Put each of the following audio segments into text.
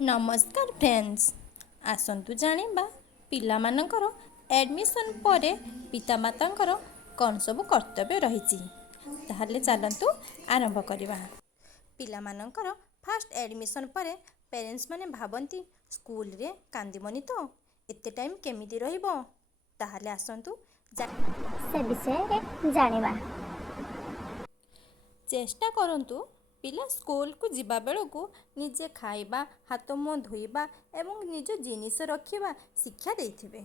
नमस्कार friends, आसतु जानिबा पिलामानंकर admission परे पितामातांकर कौन सब कर्तव्य रही। ताहले चलतु आरंभ करिबा। पिलामानंकर फास्ट एडमिशन परे पेरेंट्स माने भाबंती स्कूल रे कांदिबनी तो एते टाइम केमिति रहिबो। ताहले आसतु से विषय जानिबा। चेष्टा करंतु पिला स्कूल को जिबा बेलू निजे खाइबा, हाथ मुँह धोइबा एवं निज जिनिस रखिबा शिक्षा देइथिबे।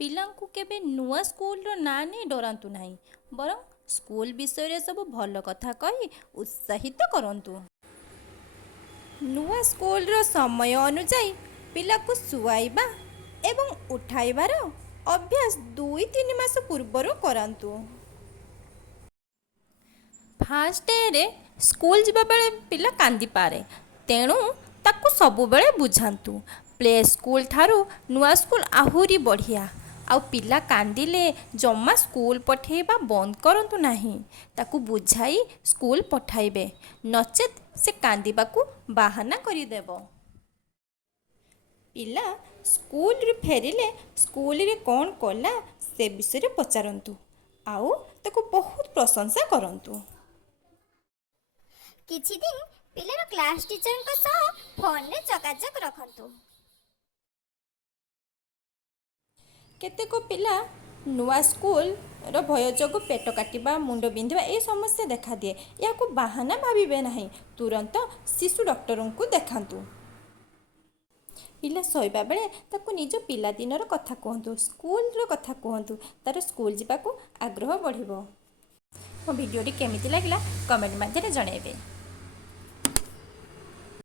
पिलांकु केबे नुआ स्कूल रो ना नहीं डरांतु नहीं, बरं स्कूल विषय रे सब भल कथा कही उत्साहित करंतु। नुआ स्कूल रो समय अनुसार पिला को सुआइबा एवं उठाइबार अभ्यास 2-3 मास पूर्वर करांतु। फास्ट डे स्कूल जीवा बेले पिला कांदी पारे, तेणु ताकू सबु बेले बुझांतु। प्ले स्कूल थारू नुआ स्कूल आहुरी बढ़िया। आउ पिला कांदिले जम्मा स्कूल पठेबा बंद करंतु नाही, ताकू बुझाई स्कूल पठाइबे, नचेत से कांदिबाकू बाहाना करी देबो। पिला स्कूल रे फेरिले स्कूल रे कौन कला से विषय पचारंतु, आउ ताकू बहुत प्रशंसा करंतु। किछि दिन पिलार क्लास टीचर को सह फोन रे जोगाजोग रखंतु। केतेको पिला नुआ स्कूल रो भय जोगु पेट काटिबा, मुंड बिंधिबा ए समस्या देखा दिए। याकू बाहाना भाबिबे नहीं, तुरंत शिशु डॉक्टर को देखांतु। पिला सोइबा बेले ताकू निज पिला दिनर कथा कहंतु, स्कूल रो कथा कहंतु, तार स्कूल जिबाकू आग्रह बढ़िबो। मो वीडियोटी केमिति लागला कमेंट माध्यम रे जणाइबे।